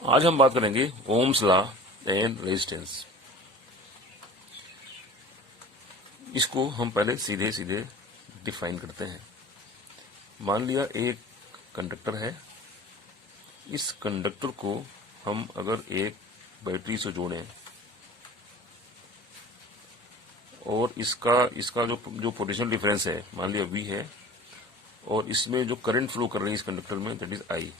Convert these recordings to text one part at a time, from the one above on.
आज हम बात करेंगे ओम्स लॉ एंड रेजिस्टेंस। इसको हम पहले सीधे सीधे डिफाइन करते हैं। मान लिया एक कंडक्टर है। इस कंडक्टर को हम अगर एक बैटरी से जोड़ें और इसका जो पोटेंशियल डिफरेंस है मान लिया V है और इसमें जो करंट फ्लो कर रही है इस कंडक्टर में दैट इज I।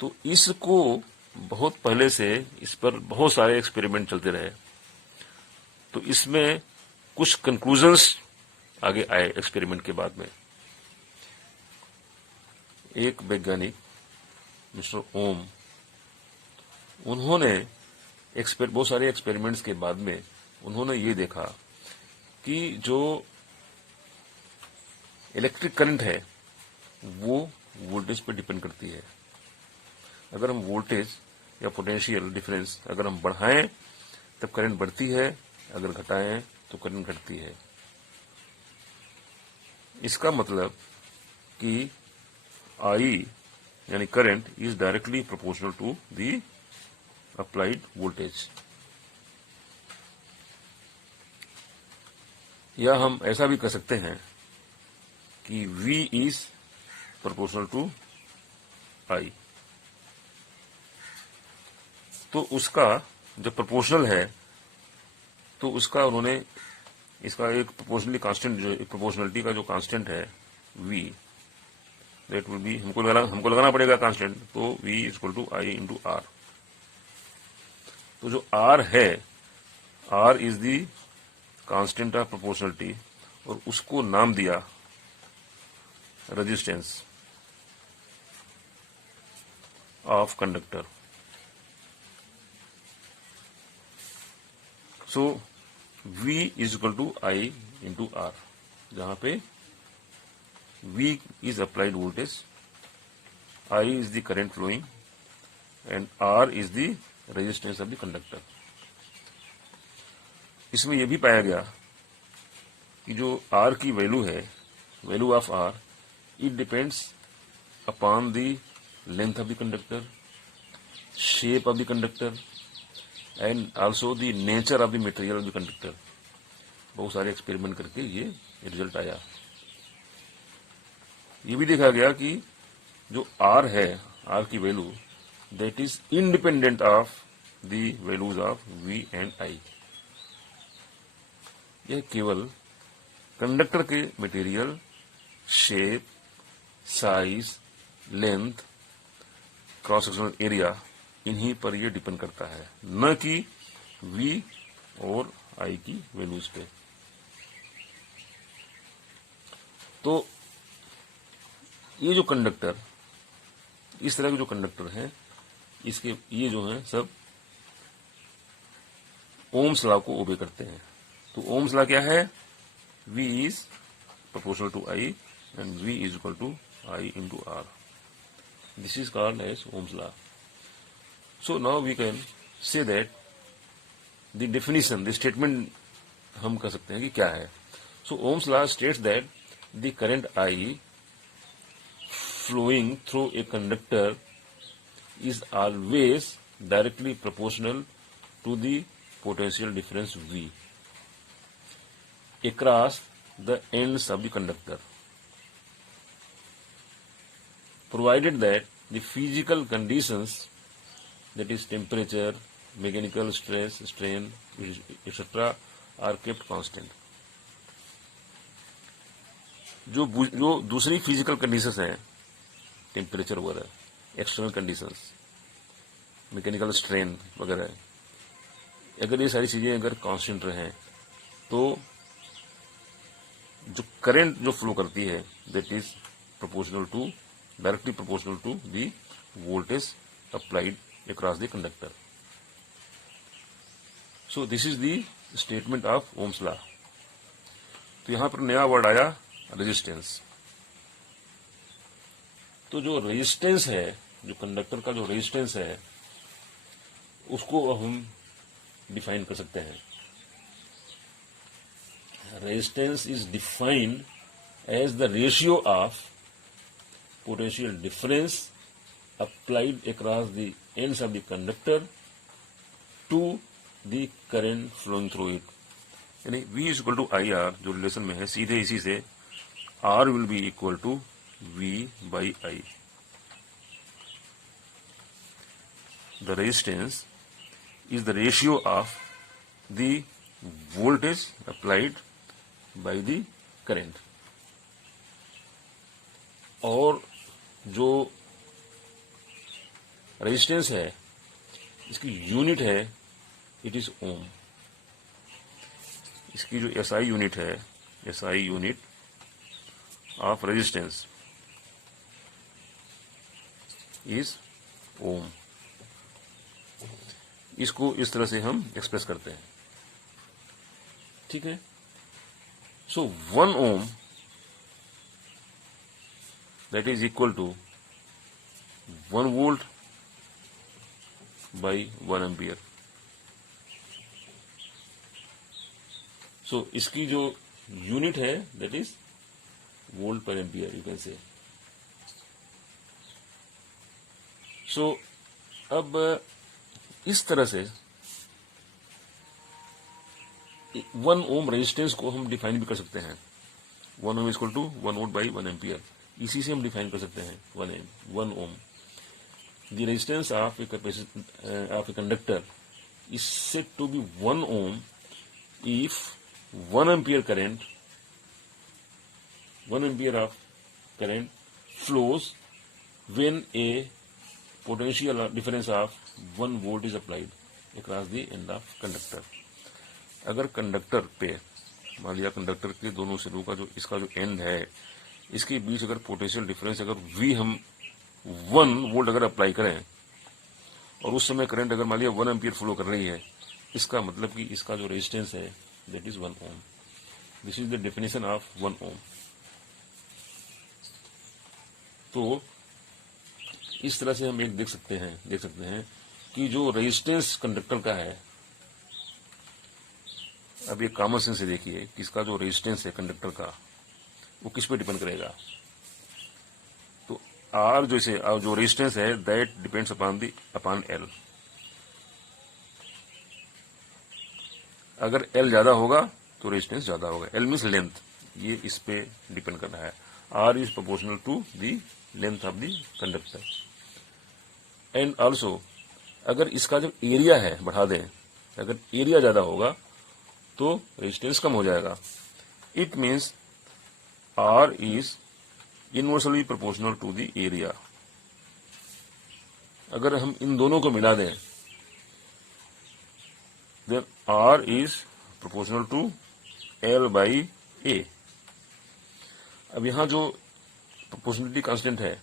तो इसको बहुत पहले से इस पर बहुत सारे एक्सपेरिमेंट चलते रहे। तो इसमें कुछ कंक्लूजन्स आगे आए एक्सपेरिमेंट के बाद में। एक वैज्ञानिक मिस्टर ओम, उन्होंने बहुत सारे एक्सपेरिमेंट्स के बाद में उन्होंने ये देखा कि जो इलेक्ट्रिक करंट है वो वोल्टेज पर डिपेंड करती है। अगर हम वोल्टेज या पोटेंशियल डिफरेंस अगर हम बढ़ाएं तब करंट बढ़ती है, अगर घटाएं तो करंट घटती है। इसका मतलब कि I यानी current is directly proportional to the applied voltage. या हम ऐसा भी कर सकते हैं कि V is proportional to I। तो उसका जो प्रोपोर्शनल है तो उसका उन्होंने इसका एक प्रोपोर्शनली कांस्टेंट जो प्रोपोर्शनलिटी का जो कांस्टेंट है V, दैट विल बी हमको लगाना पड़ेगा कांस्टेंट। तो V is equal to I into R। तो जो R है, R is the constant of proportionality और उसको नाम दिया resistance of conductor. So V is equal to I into R, जहां पे V is applied voltage, I is the current flowing and R is the resistance of the conductor। इसमें यह भी पाया गया कि जो R की वैल्यू है, value of R, it depends upon the length of the conductor, shape of the conductor and also the nature of the material of the conductor। बहुत सारे एक्सपेरिमेंट करके ये रिजल्ट आया। ये भी देखा गया कि जो R है, R की value, that is independent of the values of V and I। यह केवल कंडक्टर के material, shape, size, length, cross sectional area, इन्हीं पर यह डिपेंड करता है, न कि V और I की वैल्यूज पे। तो ये जो कंडक्टर, इस तरह के जो कंडक्टर हैं, इसके ये जो हैं सब ओम्स लॉ को ओबे करते हैं। तो ओम्स लॉ क्या है? V is proportional to I and V is equal to I into R। This is called as Ohm's law. So now we can say that the definition, the statement हम कह सकते हैं कि क्या है। So Ohm's law states that the current I flowing through a conductor is always directly proportional to the potential difference V across the ends of the conductor, provided that the physical conditions, that is temperature, mechanical stress, strain, etc. are kept constant। जो दूसरी physical conditions हैं, temperature वगैरह, external conditions, mechanical strain वगैरह, अगर ये सारी चीजें अगर कांस्टेंट रहें तो जो करंट जो फ्लो करती है that is proportional to, directly proportional to the voltage applied across the conductor. So this is the statement of Ohm's law. तो यहां पर नया वर्ड आया, रेजिस्टेंस। तो जो रेजिस्टेंस है, जो कंडक्टर का जो रेजिस्टेंस है, उसको अब हम डिफाइन कर सकते हैं। Resistance is defined as the ratio of potential difference applied across the ends of the conductor to the current flowing through it. यानी V is equal to IR जो रिलेशन में है, सीधे इसी से R will be equal to V by I. The resistance is the ratio of the voltage applied by the current. और जो resistance है इसकी यूनिट है, इट इज ओम. इसकी जो एसआई यूनिट है, SI unit of resistance is ohm. इसको इस तरह से हम एक्सप्रेस करते हैं. ठीक है. So 1 ohm that is equal to 1 volt by 1 ampere. So इसकी जो यूनिट है that is volt per ampere, you can say. So अब इस तरह से 1 ओम रेजिस्टेंस को हम डिफाइन भी कर सकते हैं. 1 ohm equal to 1 volt by 1 ampere. इसी से हम डिफाइन कर सकते हैं 1 ohm. The resistance of a conductor is said to be 1 ohm if 1 ampere of current flows when a potential difference of 1 volt is applied across the end of conductor. अगर conductor पे मान लिया conductor के दोनों सिरों का जो इसका जो एंड है, इसके बीच अगर पोटेंशियल डिफरेंस अगर V हम 1 वोल्ट अगर अप्लाई करें और उस समय करंट अगर मान लिया 1 एम्पियर फ्लो कर रही है, इसका मतलब कि इसका जो रेजिस्टेंस है that is 1 ohm. This is the definition of 1 ohm. तो इस तरह से हम एक देख सकते हैं कि जो रेजिस्टेंस कंडक्टर का है, अब ये कॉमन सेंस से देखिए कि इसका जो रेजिस्टेंस है कंडक्टर का वो किस पे डिपेंड करेगा. आर जो रेजिस्टेंस है दैट डिपेंड्स अपॉन एल. अगर एल ज्यादा होगा तो रेजिस्टेंस ज्यादा होगा. एल मीन्स लेंथ, ये इस पे डिपेंड कर रहा है. R is proportional to the length of the conductor. And also अगर इसका जो एरिया है बढ़ा दें, अगर एरिया ज्यादा होगा तो रेजिस्टेंस कम हो जाएगा. It means R is inversely proportional to the area. अगर हम इन दोनों को मिला दें then R is proportional to L by A. अब यहां जो प्रोपोर्शनलिटी कांस्टेंट है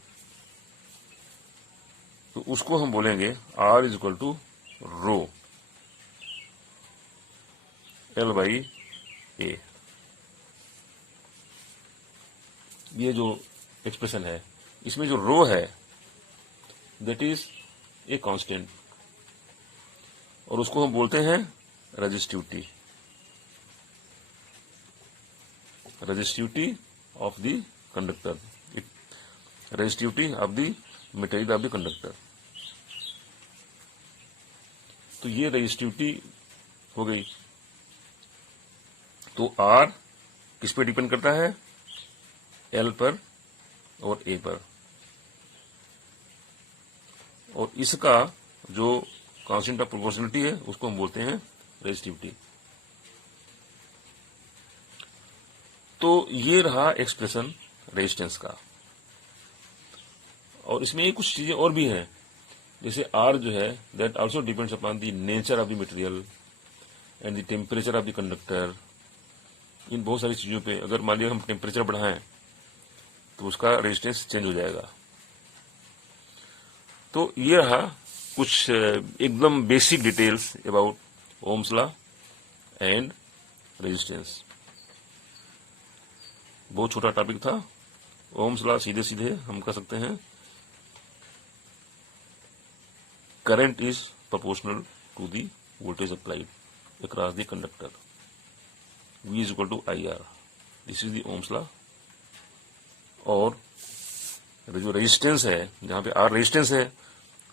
तो उसको हम बोलेंगे R is equal to rho L by A. ये जो एक्सप्रेशन है इसमें जो रो है दैट इज ए कांस्टेंट और उसको हम बोलते हैं resistivity of the conductor, resistivity of the material of the conductor. तो ये रेजिस्टिविटी हो गई. तो आर किस पे डिपेंड करता है, एल पर और ए पर. और इसका जो कांस्टेंट ऑफ प्रोपोर्शनलिटी है उसको हम बोलते हैं रेजिस्टिविटी. तो ये रहा एक्सप्रेशन रेजिस्टेंस का. और इसमें कुछ चीजें और भी हैं, जैसे आर जो है that also depends upon the nature of the material and the temperature of the conductor. इन बहुत सारी चीजों पे अगर मान लिया हम टेम्परेचर बढ़ाएं तो उसका रेजिस्टेंस चेंज हो जाएगा. तो ये रहा कुछ एकदम basic details about Ohm's law and resistance. बहुत छोटा टॉपिक था. ओम्स लॉ सीधे सीधे हम कह सकते हैं current is proportional to the voltage applied across the conductor. V is equal to IR. This is the Ohm's law. और जो रेजिस्टेंस है, जहां पे आर रेजिस्टेंस है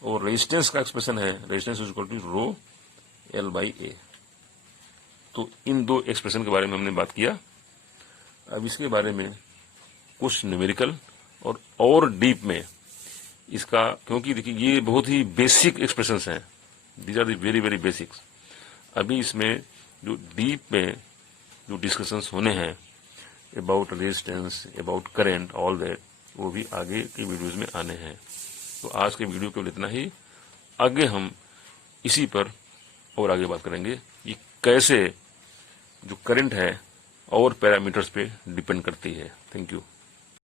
और रेजिस्टेंस का एक्सप्रेशन है resistance is equal to rho L by A. तो इन दो एक्सप्रेशन के बारे में हमने बात किया। अब इसके बारे में कुछ न्यूमेरिकल और डीप में इसका, क्योंकि देखिए ये बहुत ही बेसिक एक्सप्रेशंस हैं, these are the very very basics. अभी इसमें जो डीप में जो डिस्कशंस होने हैं about resistance, about current, all that, वो भी आगे के वीडियोज में आने हैं। तो आज के वीडियो केवल इतना ही। आगे हम इसी पर और आगे बात करेंगे कि कैसे जो करंट है और पैरामीटर्स पे डिपेंड करती है। Thank you.